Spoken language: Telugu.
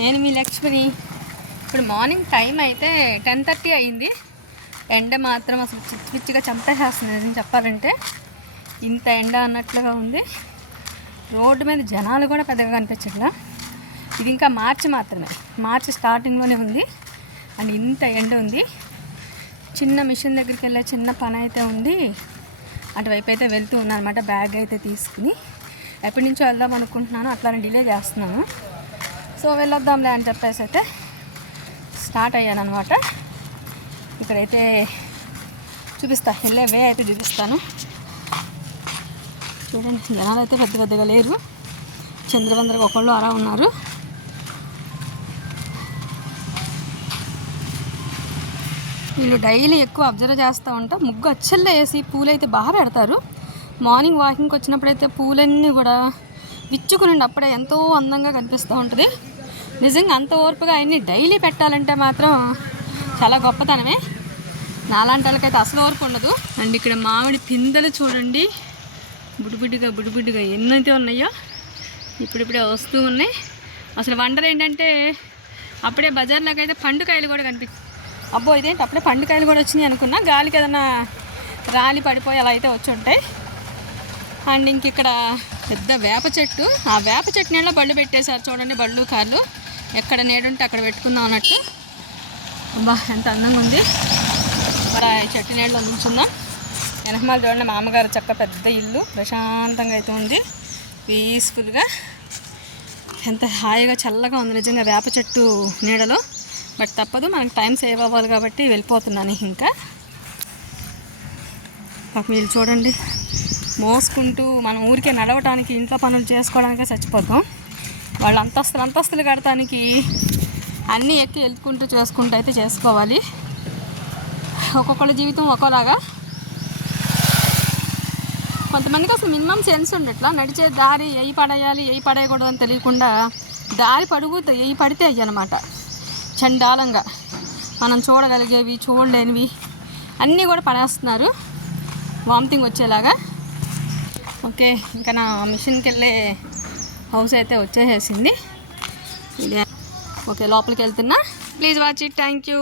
నేను మీ లక్ష్మిని. ఇప్పుడు మార్నింగ్ టైం అయితే 10:30 అయింది. ఎండ మాత్రం అసలు పిచ్చిగా చంపేసేస్తుంది నిజం చెప్పాలంటే. ఇంత ఎండ అన్నట్లుగా ఉంది. రోడ్డు మీద జనాలు కూడా పెద్దగా కనిపించట్లా. ఇది ఇంకా మార్చి మాత్రమే, మార్చి స్టార్టింగ్లోనే ఉంది అండ్ ఇంత ఎండ ఉంది. చిన్న మిషన్ దగ్గరికి వెళ్ళే చిన్న పని అయితే ఉంది, అటువైపు అయితే వెళ్తూ ఉన్నాను అనమాట. బ్యాగ్ అయితే తీసుకుని ఎప్పటి నుంచో వెళ్దాం అనుకుంటున్నాను, అట్లానే డిలే చేస్తున్నాను. సో వెళ్ళొద్దాంలే అని చెప్పేసి అయితే స్టార్ట్ అయ్యాను అనమాట. ఇక్కడైతే చూపిస్తా, వెళ్ళే వే అయితే చూపిస్తాను. చూడండి, జనాలు అయితే పెద్ద పెద్దగా లేరు, చంద్రబందరికి ఒకళ్ళు అలా ఉన్నారు. వీళ్ళు డైలీ ఎక్కువ అబ్జర్వ్ చేస్తూ ఉంటా. ముగ్గు అచ్చల్లో వేసి పూలు అయితే బాగా పెడతారు. మార్నింగ్ వాకింగ్కి వచ్చినప్పుడైతే పూలన్నీ కూడా విచ్చుకుని అప్పుడే ఎంతో అందంగా కనిపిస్తూ ఉంటుంది. నిజంగా అంత ఓర్పుగా అన్నీ డైలీ పెట్టాలంటే మాత్రం చాలా గొప్పతనమే. నాలాంటి వాళ్ళకైతే అసలు ఓర్పు ఉండదు. అండ్ ఇక్కడ మామిడి పిందెలు చూడండి, బుడిబుడ్డిగా ఎన్నైతే ఉన్నాయో ఇప్పుడిప్పుడే వస్తూ ఉన్నాయి. అసలు వండర్ ఏంటంటే అప్పుడే బజార్లోకి అయితే పండుకాయలు కూడా కనిపిస్తాయి. అబ్బో ఇదేంటి అప్పుడే పండుకాయలు కూడా వచ్చినాయి అనుకున్నా, గాలికి ఏదైనా రాలి పడిపోయి అలా అయితే వచ్చి ఉంటాయి. అండ్ ఇంక ఇక్కడ పెద్ద వేప చెట్టు, ఆ వేప చెట్టు నీళ్ళ బళ్ళు పెట్టేశారు చూడండి, బళ్ళు కార్లు ఎక్కడ నేడుంటే అక్కడ పెట్టుకుందాం అన్నట్టు. అబ్బా ఎంత అందంగా ఉంది. మరి ఆ చెట్టు నీళ్ళలో నిల్చుందాం. వెనకమాల చూడండి, మా అమ్మగారు చక్క పెద్ద ఇల్లు, ప్రశాంతంగా అయితే ఉంది, పీస్ఫుల్గా ఎంత హాయిగా చల్లగా ఉంది నిజంగా వేప చెట్టు నీడలో. బట్ తప్పదు, మనకు టైం సేవ్ అవ్వాలి కాబట్టి వెళ్ళిపోతున్నాను. ఇంకా వీళ్ళు చూడండి మోసుకుంటూ మనం ఊరికే నడవటానికి, ఇంట్లో పనులు చేసుకోవడానికే చచ్చిపోతాం. వాళ్ళు అంతస్తులు కడటానికి అన్నీ ఎక్కి వెళ్తుకుంటూ చేసుకుంటూ అయితే చేసుకోవాలి. ఒక్కొక్కళ్ళ జీవితం ఒక్కోలాగా. కొంతమందికి అసలు మినిమం సెన్స్ ఉండట్లా, నడిచే దారి ఎయి పడేయాలి ఎయి పడేయకూడదు అని తెలియకుండా దారి పడుగుతాయి, ఎయి పడితే అయ్యి అనమాట. చండాలంగా మనం చూడగలిగేవి చూడలేనివి అన్నీ కూడా పడేస్తున్నారు, వామిటింగ్ వచ్చేలాగా. ఓకే, ఇంకా నా మిషన్కి వెళ్ళే హౌస్ అయితే వచ్చేసేసింది. ఓకే, లోపలికి వెళ్తున్నా. Please watch it. Thank you.